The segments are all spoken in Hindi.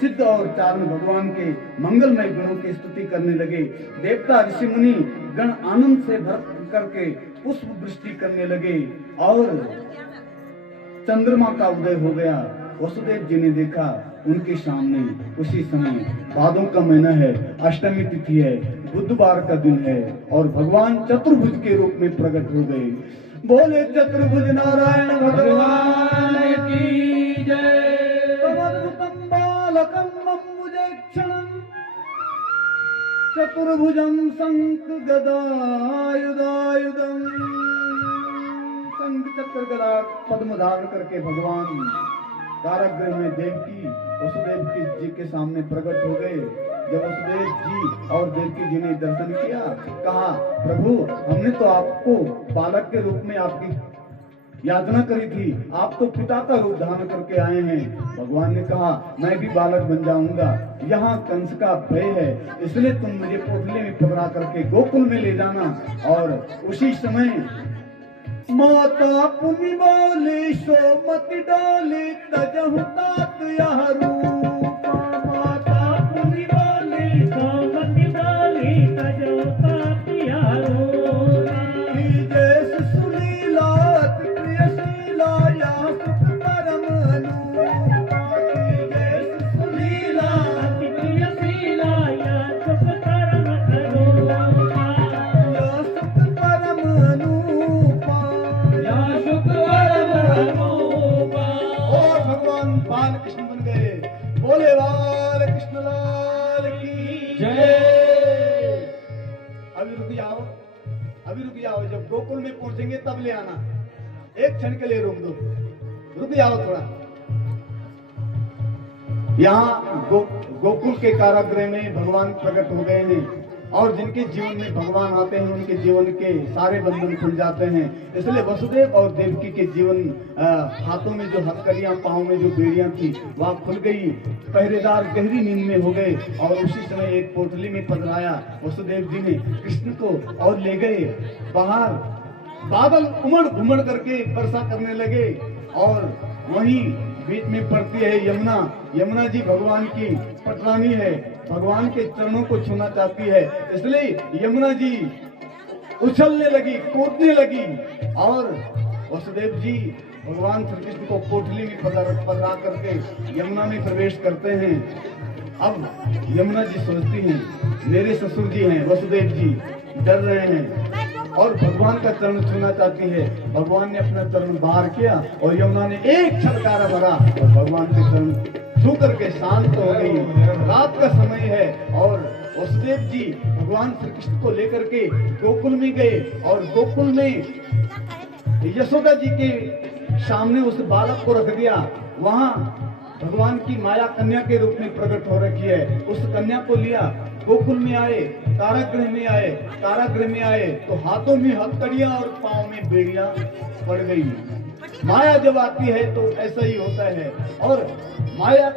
सिद्ध और चारण भगवान के मंगलमय गुणों की स्तुति करने लगे। देवता ऋषि मुनि गण आनंद से भर करके पुष्प वृष्टि करने लगे और चंद्रमा का उदय हो गया। वसुदेव जी ने देखा उनके सामने उसी समय भादों का महीना है, अष्टमी तिथि है, बुधवार का दिन है और भगवान चतुर्भुज के रूप में प्रकट हो गए। बोले चतुर्भुज नारायण भगवान की जय। तमद्भुतं बालकं अम्बुजक्षणं चतुर्भुजं शंख गदायुधायुधं। शंख चक्र गदा पद्म धारण करके भगवान कारागृह में देवकी वसुदेव जी के सामने प्रकट हो गए। जब वसुदेव जी और देवकी जी ने दर्शन किया, कहा प्रभु हमने तो आपको बालक के रूप में आपकी याचना करी थी, आप तो पिता का रूप धारण करके आए हैं। भगवान ने कहा मैं भी बालक बन जाऊंगा, यहाँ कंस का भय है, इसलिए तुम मुझे पोटली में पकड़ा करके गोकुल में ले जाना। और उसी समय माता पुनि बोली सोमति डाली तजहु तात यह रूपा। माता पुनि बोली सोमति डाली तजहु तात यह रूपा। जैस सुलीला अति प्रियशीला या सुख परम अनुपा। जैस सुलीला अति प्रियशीला या सुख परम अनुपा। या सुख परम अनुपा। और भगवान बाल कृष्ण बन गए। बोले बाल कृष्ण लाल की जय। अभी रुक जाओ, अभी रुक जाओ, जब गोकुल में पहुंचेंगे तब ले आना। एक क्षण के लिए रोक दो, रुक जाओ थोड़ा। यहाँ गोकुल के कारागृह में भगवान प्रकट हो गए हैं और जिनके जीवन में भगवान आते हैं उनके जीवन के सारे बंधन खुल जाते हैं। इसलिए वसुदेव और देवकी के जीवन हाथों में जो हथकड़ियां, पांव में जो बेड़ियां थी वह खुल गई। पहरेदार गहरी नींद में हो गए और उसी समय एक पोटली में पधराया वसुदेव जी ने कृष्ण को और ले गए बाहर। बादल उमड़ घुमड़ करके वर्षा करने लगे और वहीं बीच में पड़ती है यमुना। यमुना जी भगवान की पटरानी है, भगवान के चरणों को छूना चाहती है, इसलिए यमुना जी उछलने लगी, कूदने लगी और वसुदेव जी भगवान श्री कृष्ण को पोटली में पधरा करके यमुना में प्रवेश करते हैं। अब यमुना जी सोचती हैं मेरे ससुर जी हैं वसुदेव जी, डर रहे हैं और भगवान का चरण छूना चाहती है। भगवान ने अपना चरण बाहर किया और यमुना ने एक छलकारा भरा और भगवान के चरण छू करके शांत हो गई। रात का समय है और वसुदेव जी भगवान श्री कृष्ण को लेकर के गोकुल में गए और गोकुल में यशोदा जी के सामने उस बालक को रख दिया। वहाँ भगवान की माया कन्या के रूप में प्रकट हो रखी है। उस कन्या को लिया, गोकुल में आए, कारागृह में आए। कारागृह में आए तो हाथों में हथकड़ियां और पांव में बेड़ियां पड़ गई। माया जब आती है तो ऐसा ही होता है और माया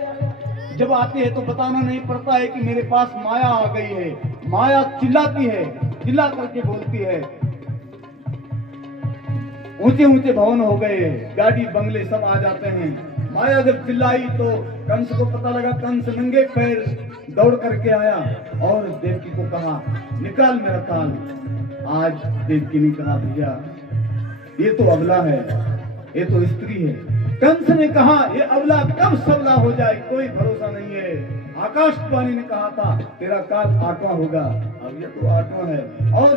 जब आती है तो बताना नहीं पड़ता है कि मेरे पास माया आ गई है। माया चिल्लाती है, चिल्ला करके बोलती है। ऊंचे ऊंचे भवन हो गए, गाड़ी बंगले सब आ जाते हैं। माया जब चिल्लाई तो कंस को पता लगा। कंस नंगे पैर दौड़ करके आया और देवकी को कहा निकाल मेरा काल। आज देवकी ने कहा भैया ये तो अबला है, ये तो स्त्री है। कंस ने कहा ये अबला कब सबला हो जाए कोई भरोसा नहीं है। आकाशवाणी ने कहा था तेरा काल 8वां होगा, अब ये तो 8वां है। और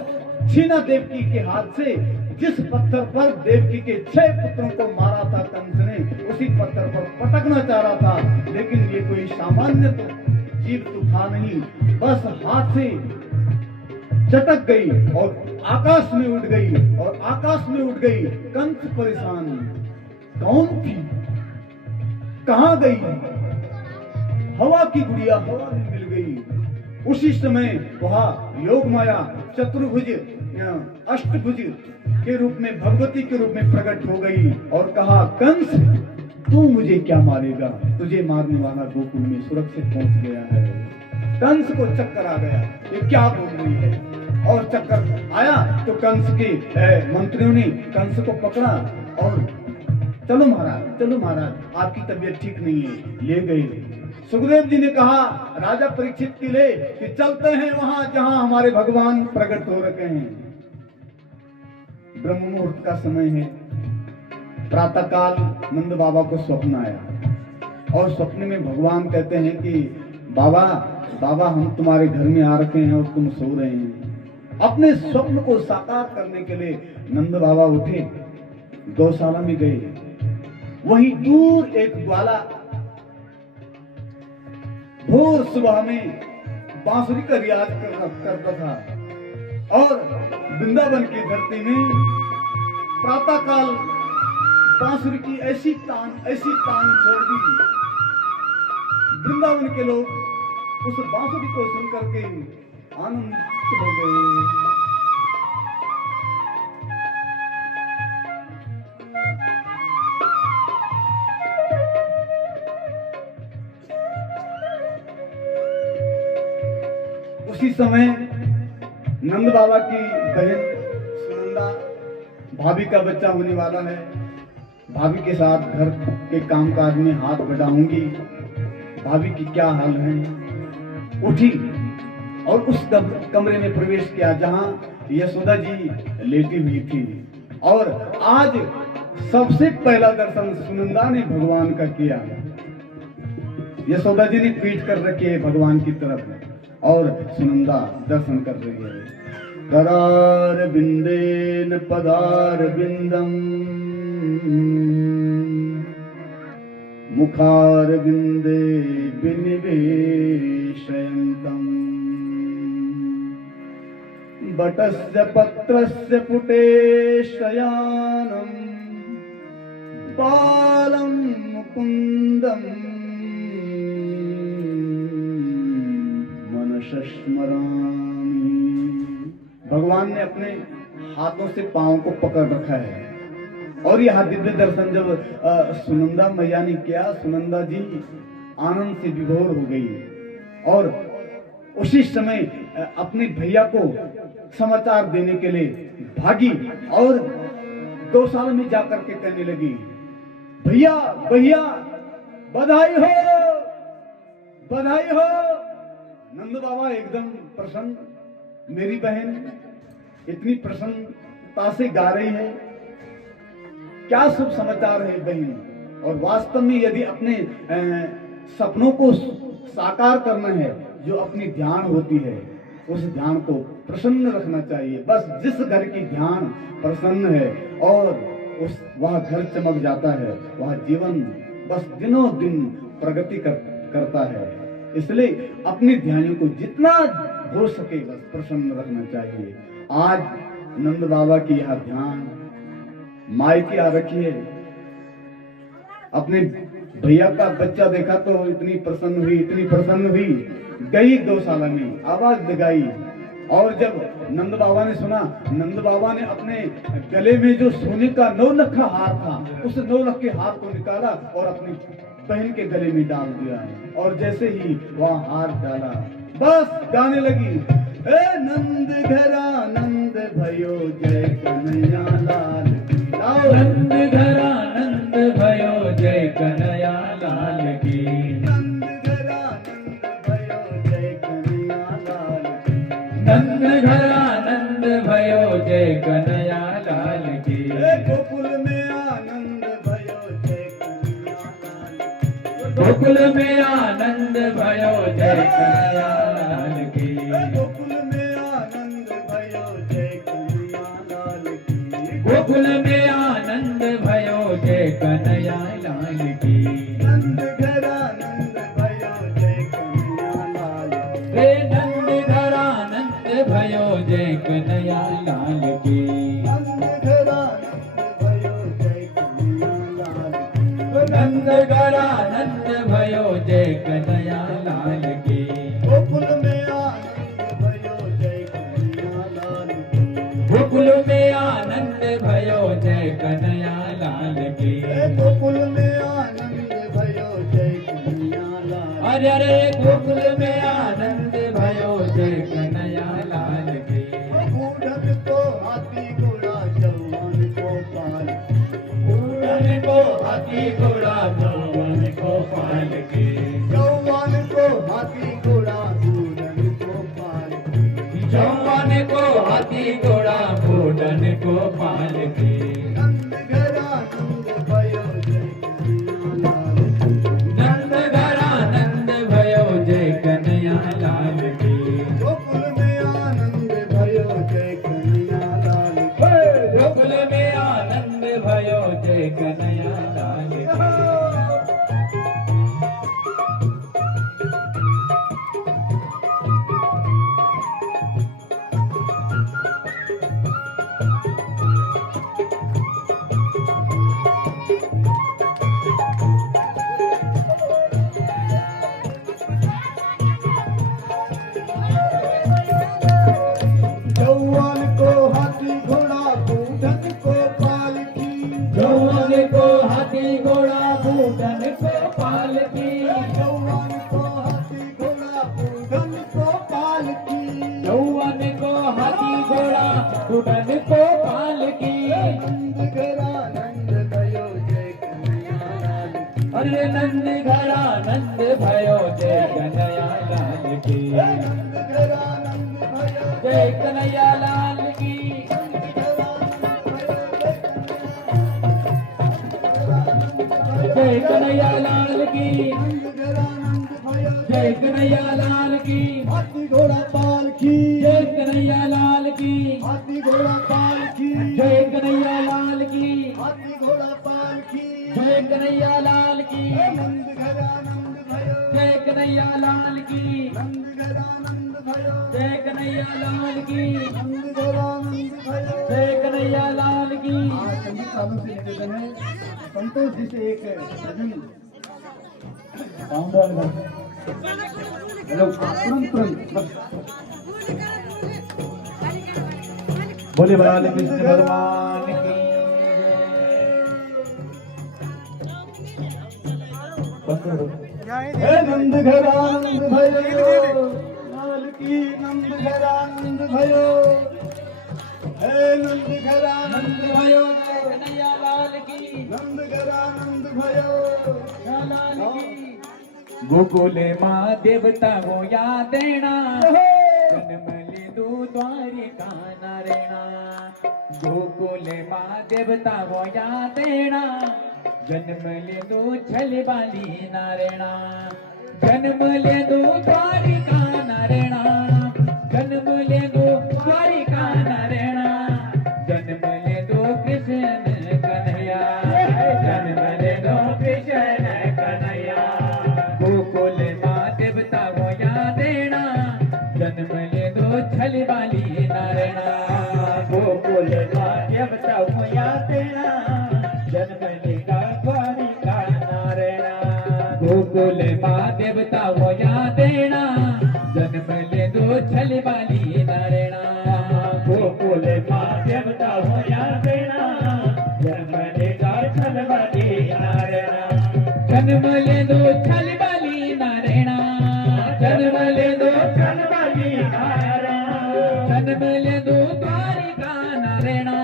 छीना देवकी के हाथ से। जिस पत्थर पर देवकी के 6 पुत्रों को मारा था कंस ने, उसी पत्थर पर पटकना चाह रहा था, लेकिन ये कोई सामान्य तो जीव तो था नहीं, बस हाथ से चटक गई और आकाश में उड़ गई। और आकाश में उड़ गई। कंस परेशान, कौन थी, कहां गई? हवा की गुड़िया हवा में मिल गई। उसी समय वहां योग माया चतुर्भुज अष्टभुज के रूप में, भगवती के रूप में प्रकट हो गई और कहा कंस तू मुझे क्या मारेगा, तुझे मारने वाला गोकुल में सुरक्षित पहुंच गया है। कंस को चक्कर आ गया, ये क्या बोल रही है। और चक्कर आया तो कंस के मंत्रियों ने कंस को पकड़ा और चलो महाराज, चलो महाराज, आपकी तबीयत ठीक नहीं है। ले गए सुखदेव जी ने कहा राजा परीक्षित के लिए कि चलते हैं वहां जहां हमारे भगवान प्रकट हो रखे हैं। ब्रह्म मुहूर्त का समय है। प्रातःकाल नंद बाबा को स्वप्न आया और स्वप्न में भगवान कहते हैं कि बाबा बाबा हम तुम्हारे घर में आ रखे हैं और तुम सो रहे हैं। अपने स्वप्न को साकार करने के लिए नंद बाबा उठे, गौशाला में गए। वहीं दूर एक ग्वाला भोर सुबह में बांसुरी का रियाज करता था और वृंदावन की धरती में प्रातःकाल बांसुरी की ऐसी तान छोड़ दी। वृंदावन के लोग उस बांसुरी को सुन करके आनंदित हो गए। उसी समय नंद बाबा की बहन सुनंदा, भाभी का बच्चा होने वाला है, भाभी के साथ घर के कामकाज में हाथ बढ़ाऊंगी, भाभी की क्या हाल है। उठी और उस कमरे में प्रवेश किया जहां यशोदा जी लेटी हुई थी। और आज सबसे पहला दर्शन सुनंदा ने भगवान का किया। यशोदा जी ने पीठ कर रखी है भगवान की तरफ और सुनंदा दर्शन कर रही है। करार बिंदेन पदार बिंदम मुखार बिंदे विनिवेशयन्तम् बटस्य पत्रस्य पुटे शयानं बालं मुकुन्दं मनसस्मरामि। भगवान ने अपने हाथों से पांव को पकड़ रखा है और यह दिव्य दर्शन जब सुनंदा मैया ने किया, सुनंदा जी आनंद से विभोर हो गई और उसी समय अपने भैया को समाचार देने के लिए भागी और गौशाला में जाकर के कहने लगी, भैया भैया बधाई हो बधाई हो। नंद बाबा एकदम प्रसन्न, मेरी बहन इतनी प्रसन्नता से गा रही है, क्या शुभ समाचार है बहन। और वास्तव में यदि अपने सपनों को साकार करना है, जो अपनी ध्यान होती है उस ध्यान को प्रसन्न रखना चाहिए। बस जिस घर की ध्यान प्रसन्न है और वह घर चमक जाता है, वह जीवन बस दिनों दिन प्रगति करता है। इसलिए अपने ध्यान को जितना हो सके बस प्रसन्न रखना चाहिए। आज नंद बाबा की यह ध्यान माई की आ रखी है। अपने भैया का बच्चा देखा तो इतनी प्रसन्न हुई, गई गौशाला में आवाज लगाई। और जब नंद बाबा ने सुना, नंद बाबा ने अपने गले में जो सोने का 9 लखा हार था, उस 9 लखे हार को निकाला और अपनी बहन के गले में डाल दिया। और जैसे ही वह हार डाला, बस गाने लगी, ए नंद घरा नंद भयो जय कन्हैया लाल की। नंद घरा नंद भयो जय कन्हैया लाल की। नंद घरा नंद भयो जय कन्हैया लाल की। नंद घरा नंद भयो जय कन्हैया लाल की। गोकुल में आनंद भयो जय कन्हैया लाल की। गोकुल में आनंद भयो जय कन्हैया लाल की। गोकुल में आनंद भयो जय कन्हैया लाल की। गोकुल में आनंद भयो जय कन्हैया लाल की। नंद घरा नंद भयो जय कन्हैया लाल की। वे नंद घरा नंद भयो जय कन्हैया लाल की। नंद घरा नंद भयो जय कन्हैया लाल की। नंद घरा नंद भयो जय कन्हैया लाल की। गोकुल में आनंद भयो जय कन्हैया लाल की। गोकुल में आनंद भयो जय कन्हैया लाल की। गोकुल में आनंद भयो जय कन्हैया लाल। अरे अरे गोकुल में आनंद भयो जय कन्हैया लाल की। बूढ़न को हाथी घोड़ा जवान को पाल। बूढ़न को हाथी घोड़ा जवान को पाल के। जवान भयो जय कन्हैया लाल की नंद घरा नंद भयो जय कन्हैया लाल की जय कन्हैया लाल की जय कन्हैया लाल की हाथी घोड़ा पालकी जय कन्हैया लाल की हाथी घोड़ा पालकी जय कन्हैया लाल की हाथी घोड़ा पालकी जय कन्हैया लाल की नंद घरा नंद भयो जय कन्हैया लाल की नंद घरा नंद भयो जय कन्हैया लाल की नंद घरा नंद भयो जय कन्हैया लाल की। आज संगीत साधु से निवेदन है संतोष जी से एक भजन हेलो तुरंत तुरंत बस। बोले भगवान कृष्ण भगवान की हे नंद घरा नंद भयो लाल की नंद घरा नंद भयो हे नंद घरा नंद भयो कन्हैया लाल की नंद घरा नंद भयो लाल की। गोकुल माँ देवता हो या देना जन्म ले दो द्वारिका नारेणा गोकुल माँ देवता हो या देना जन्म ले दो छल वाली नारेणा जन्म ले दो द्वारिका नारेणा जन्म ले दो द्वारिका नारेणा जन्म ले दो कृष्ण कन्हैया जन्म ले दो कृष्ण कन्हैया गोकुल माँ देवता हो या देना जन्म ले दो छल वाली नारेणा गोकुल माँ देवता हो या देना जन्म लेगा द्वारिका नारेणा गोकुल माँ देवता हो या देना जन्म ले दो छल वाली नारेणा गोकुल माँ देवता हो या देना जन्म लेगा छल वाली नारेणा जन्म ले दो छल वाली नारेणा जन्म ले दो छल वाली नारेणा जन्म ले दो द्वारिका नारेणा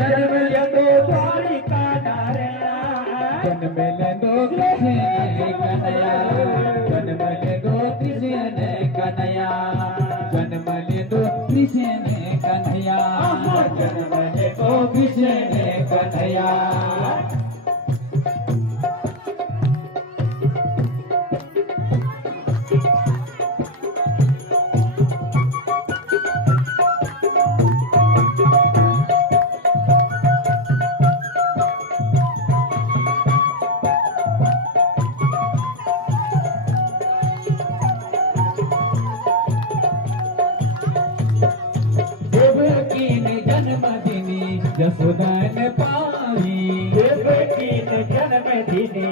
जन्म ले दो द्वारिका नारेणा जन्म ले दो कृष्ण कन्हैया जन्म ले दो कृष्ण कन्हैया जन्म ले दो कृष्ण कन्हैया जन्म ले दो कृष्ण कन्हैया। देवकी ने जन्मदिनी यशोदान पारी देवकी ने जन्मदिनी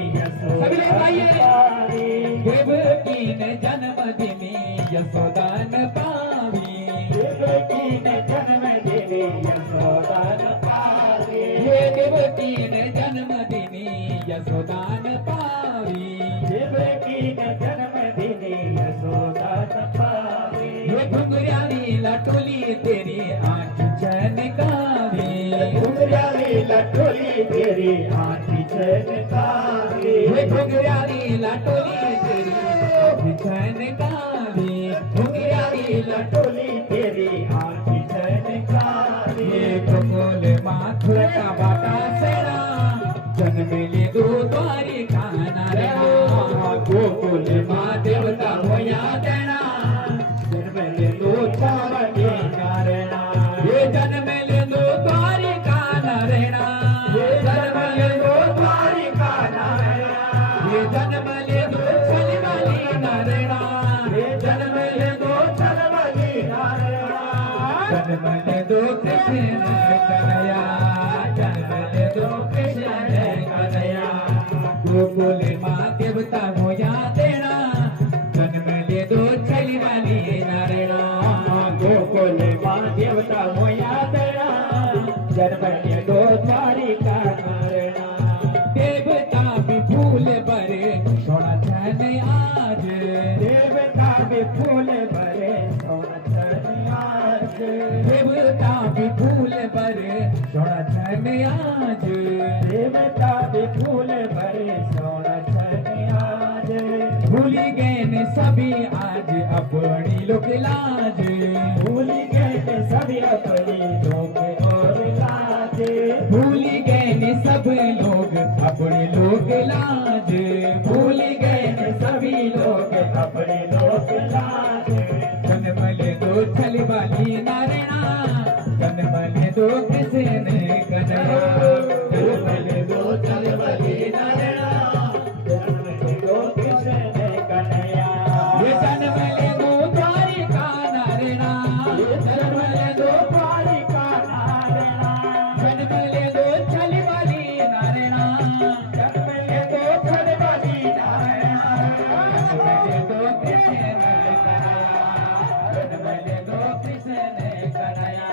देवकी ने जन्मदिनी यशोदान पारी देवकी ने जन्मदिनी यशोदान पारी देवकी ने जन्मदिनी यशोदान पारी देवकी ने जन्मदिनी यशोदान पारी घुंघरानी लटोली तेरी आँख चनकारी घुंघरानी लटोली तेरी आँख चनकारी घुंघरानी लटोली तेरी आँख चनकारी घुंघरानी लटोली तेरी आँख चनकारी गोकुल माथुर का बाटा सेना जन्म ले दो द्वारिका नारेणा गोकुल माँ देवता हो या देना जन्म ले दो द्वारिका नारेणा ये जन्म ले दो द्वारिका नारेणा ये जन्म ले दो द्वारिका नारेणा ये जन्म ले दो छल वाली नारेणा ये जन्म ले दो छल वाली नारेणा जन्म ले दो कृष्ण कन्हैया जन्म ले दो कृष्ण कन्हैया गोकुल माँ देवता हो या देना जन्म ले दो छल वाली नारेणा गोकुल माँ देवता हो या देना जन्म ले दो द्वारिका नारेणा देवता भी फूल भरे सोना चन आज देवता भी फूल भरे सोना चन आज देवता भी फूल भरे सोना चन आज देवता भी फूल भरे सोना चन आज भूल भूल गए ने सभी आज अपनी लोक लाज, भूल गए ने सभी अपनी लोग और लाज, भूल गए ने सब लोग अपने लोक लाज, भूल गए ने सभी लोग अपने लोग लाज। जन्म ले दो छल वाली नारायणा, जन्म ले दो कृष्ण कन्हैया, जन्म ले दो चल बली नारायणा, जन्म ले दो कृष्ण कन्हैया। ये जन्म ले दो द्वारिका नारायणा, जन्म ले दो द्वारिका नारायणा, जन्म ले दो छल वाली नारायणा, जन्म ले दो चल बली नारायणा, जन्म ले दो कृष्ण कन्हैया, जन्म ले दो कृष्ण कन्हैया।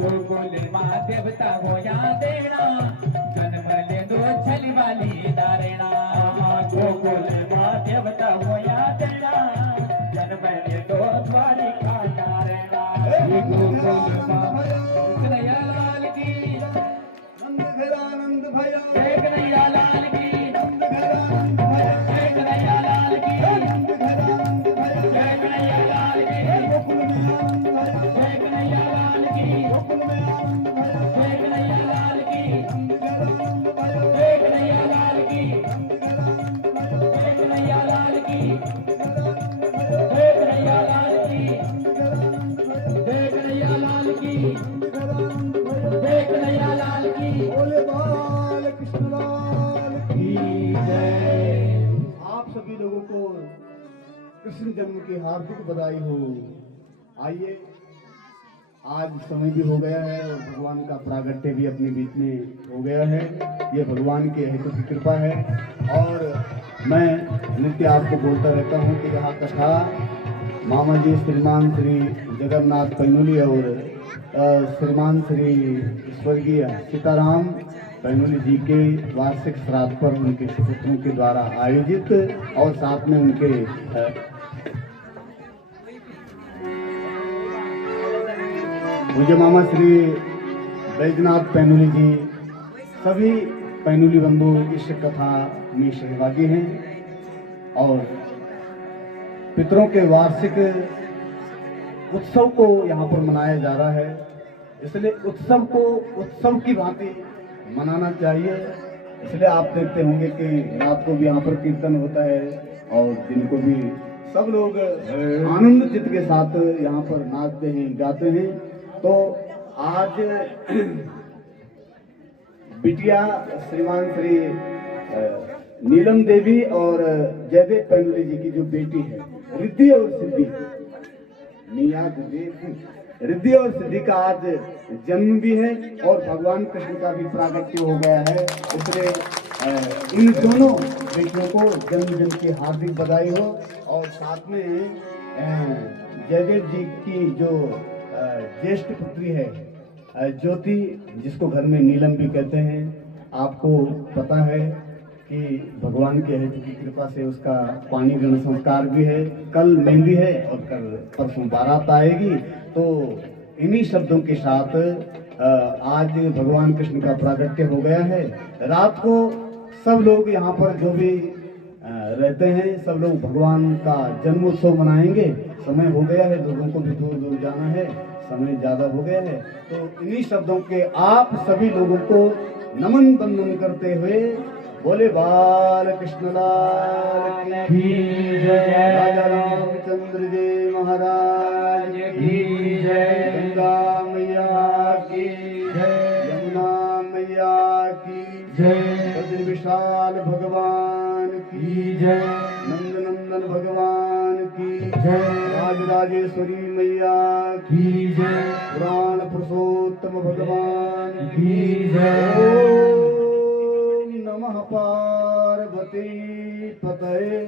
गोकुल माँ देवता हो या देना, जन्म ले दो छल वाली नारायणा, गोकुल माँ देवता होया तेरा, जन्म ले दो द्वारिका नारायणा। ये गोकुल माँ कन्हैया लाल की, नंद घरानंद भया, जय कन्हैया लाल की, नंद घरानंद भया, जय कन्हैया लाल की, नंद घरानंद भया, जय कन्हैया लाल की, गोकुल में आनंद भया, जय कन्हैया लाल की, गोकुल में आनंद भया, जय कन्हैया लाल की, नंद घरानंद भया, जय कन्हैया लाल की, नंद घरानंद भया, जय कन्हैया लाल की, घरानंद भया, जय कन्हैया लाल की, घरानंद भया, जय कन्हैया लाल की, घरानंद भया। जय कन्हैया लाल की बोले बाल कृष्ण लाल की जय। आप सभी लोगों को कृष्ण जन्म की हार्दिक बधाई हो। आइए, आज समय भी हो गया है और भगवान का प्रागट्य भी अपने बीच में हो गया है। ये भगवान की हेतु की कृपा है और मैं नित्य आपको बोलता रहता हूँ कि यहाँ कथा मामा जी श्रीमान श्री जगन्नाथ पैनुली और श्रीमान श्री स्वर्गीय सीताराम पैनुली जी के वार्षिक श्राद्ध पर उनके सुपुत्रों के द्वारा आयोजित और साथ में उनके पूज्य मामा श्री बैजनाथ पैनुली जी, सभी पैनुली बंधु इस कथा में सहभागी हैं और पितरों के वार्षिक उत्सव को यहाँ पर मनाया जा रहा है, इसलिए उत्सव को उत्सव की भांति मनाना चाहिए। इसलिए आप देखते होंगे कि रात को भी यहाँ पर कीर्तन होता है और दिन को भी सब लोग आनंद चित्त के साथ यहाँ पर नाचते हैं, गाते हैं। तो आज बिटिया श्रीमान श्री नीलम देवी और जयदेव पैनुली जी की जो बेटी है रिद्धि और सिद्धि, रिद्धि और सिद्धि का आज जन्म भी है और भगवान कृष्ण का भी प्रागट्य हो गया है। इसलिए इन दोनों बेटियों को जन्मदिन की हार्दिक बधाई हो और साथ में जयदेव जी की जो ज्येष्ठ पुत्री है ज्योति, जिसको घर में नीलम भी कहते हैं। आपको पता है कि भगवान के हेतु की कृपा से उसका पानी ग्रहण संस्कार भी है, कल मेहंदी है और कल परसों बारात आएगी। तो इन्हीं शब्दों के साथ आज भगवान कृष्ण का प्रागट्य हो गया है। रात को सब लोग यहाँ पर जो भी रहते हैं सब लोग भगवान का जन्मोत्सव मनाएंगे। समय हो गया है, लोगों को भी दूर दूर जाना है, समय ज्यादा हो गया है। तो इन्हीं शब्दों के आप सभी लोगों को नमन बंदन करते हुए बोले बाल कृष्ण लाल की जय, राजा रामचंद्र जी महाराज की जय, गंगा मैया की जय, यमुना मैया की जय, बद्र विशाल भगवान की जय, नंदनंदन भगवान की जय, राजराजेश्वरी मैया की जय, पुराण पुरुषोत्तम भगवान की जय। नमः पार्वती पतये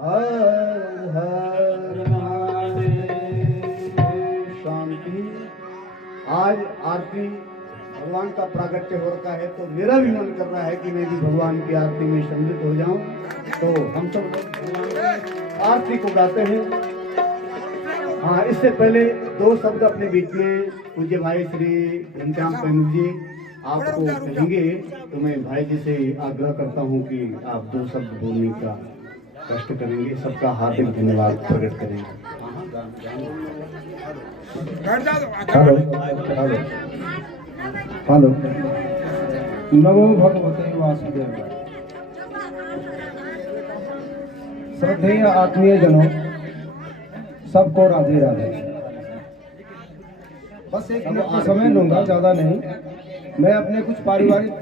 हर हर महादेव। शांति। आज आरती भगवान का प्रागट्य हो रखा है तो मेरा भी मन कर रहा है कि मैं भी भगवान की आरती में सम्मिलित हो जाऊं। तो हम सब लोग आरती को गाते हैं। हाँ, इससे पहले दो शब्द अपने बीच में पूज्य भाई श्री घनश्याम पैनुल जी आपको कहेंगे, तो मैं भाई जी से आग्रह करता हूँ कि आप दो शब्द बोलने का कष्ट करेंगे। सबका हार्दिक धन्यवाद प्रकट करेंगे। Hello hello hello. नमो भगवते वासुदेवाय। श्रद्धेय आत्मीय जनों, सबको राधे राधे। बस एक मिनट का समय लूंगा, ज्यादा नहीं। मैं अपने कुछ पारिवारिक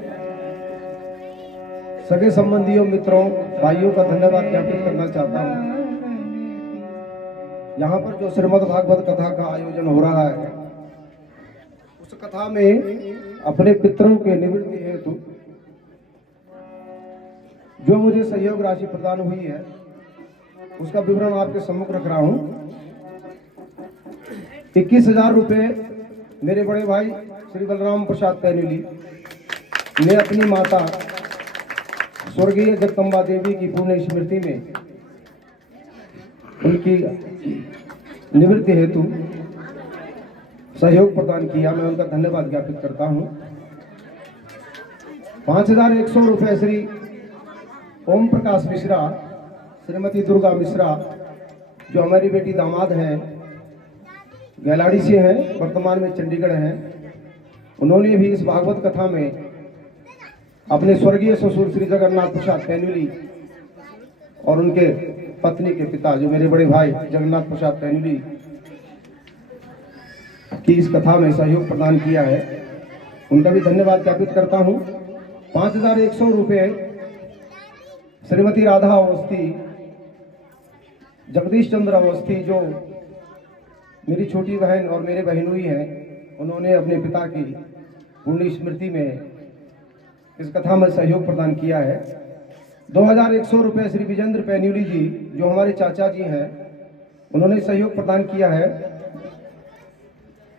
सगे संबंधियों, मित्रों, भाइयों का धन्यवाद ज्ञापित करना चाहता हूँ। यहाँ पर जो श्रीमद् भागवत कथा का आयोजन हो रहा है, उस कथा में अपने पितरों के निवृत्ति हेतु जो मुझे सहयोग राशि प्रदान हुई है, उसका विवरण आपके सम्मुख रख रहा हूँ। 21,000 रुपये मेरे बड़े भाई श्री बलराम प्रसाद पैनुली ने अपनी माता स्वर्गीय जगदम्बा देवी की पुण्य स्मृति में उनकी निवृत्ति हेतु सहयोग प्रदान किया। मैं उनका धन्यवाद ज्ञापित करता हूँ। 5,100 रुपये श्री ओम प्रकाश मिश्रा, श्रीमती दुर्गा मिश्रा, जो हमारी बेटी दामाद हैं, गैलाड़ी से हैं, वर्तमान में चंडीगढ़ हैं। उन्होंने भी इस भागवत कथा में अपने स्वर्गीय ससुर श्री जगन्नाथ प्रसाद पैनुली और उनके पत्नी के पिता जो मेरे बड़े भाई जगन्नाथ प्रसाद पैनुली की इस कथा में सहयोग प्रदान किया है। उनका भी धन्यवाद ज्ञापित करता हूँ। 5,100 रुपये श्रीमती राधा अवस्थी, जगदीश चंद्र अवस्थी, जो मेरी छोटी बहन और मेरे बहनोई हैं, उन्होंने अपने पिता की पुण्य स्मृति में इस कथा में सहयोग प्रदान किया है। 2,100 रुपये श्री विजेंद्र पैन्यूली जी, जो हमारे चाचा जी हैं, उन्होंने सहयोग प्रदान किया है।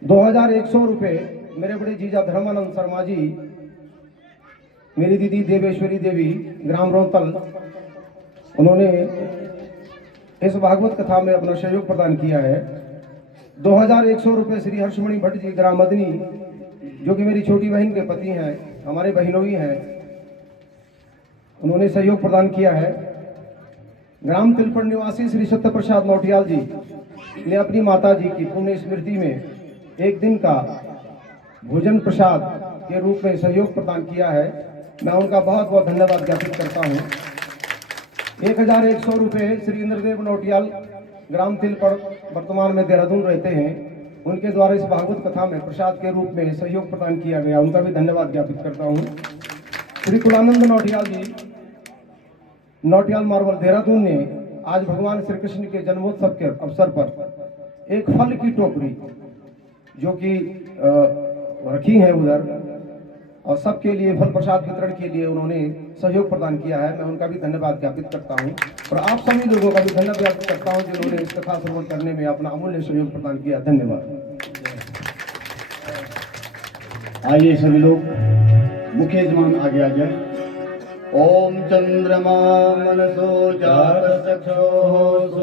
2,100 रुपये मेरे बड़े जीजा धर्मानंद शर्मा जी, मेरी दीदी देवेश्वरी देवी, ग्राम रोहतल, उन्होंने इस भागवत कथा में अपना सहयोग प्रदान किया है। 2,100 रुपये श्री हर्षमणि भट्ट जी, ग्राम मदनी, जो कि मेरी छोटी बहन के पति हैं, हमारे बहनोई हैं, उन्होंने सहयोग प्रदान किया है। ग्राम तिलपड़ निवासी श्री सत्य प्रसाद नौटियाल जी ने अपनी माता जी की पुण्य स्मृति में एक दिन का भोजन प्रसाद के रूप में सहयोग प्रदान किया है। मैं उनका बहुत बहुत धन्यवाद ज्ञापित करता हूँ। 1,100 रुपये श्री इंद्रदेव नौटियाल, ग्राम तिलपड़, वर्तमान में देहरादून रहते हैं, उनके द्वारा इस भागवत कथा में प्रसाद के रूप में सहयोग प्रदान किया गया। उनका भी धन्यवाद ज्ञापित करता हूँ। श्री कुलानंद नौटियाल जी, नौटियाल मार्बल, देहरादून, ने आज भगवान श्री कृष्ण के जन्मोत्सव के अवसर पर एक फल की टोकरी जो कि रखी है उधर, और सबके लिए फल प्रसाद वितरण के लिए उन्होंने सहयोग प्रदान किया है। मैं उनका भी धन्यवाद ज्ञापित करता हूँ और आप सभी लोगों का भी धन्यवाद ज्ञापित करता हूँ जिन्होंने इस कथा श्रवण करने में अपना अमूल्य सहयोग प्रदान किया। धन्यवाद। आइए सभी लोग मुख्य यजमान आगे आ जाए। ओम चंद्रमा मनसो जात चक्षुः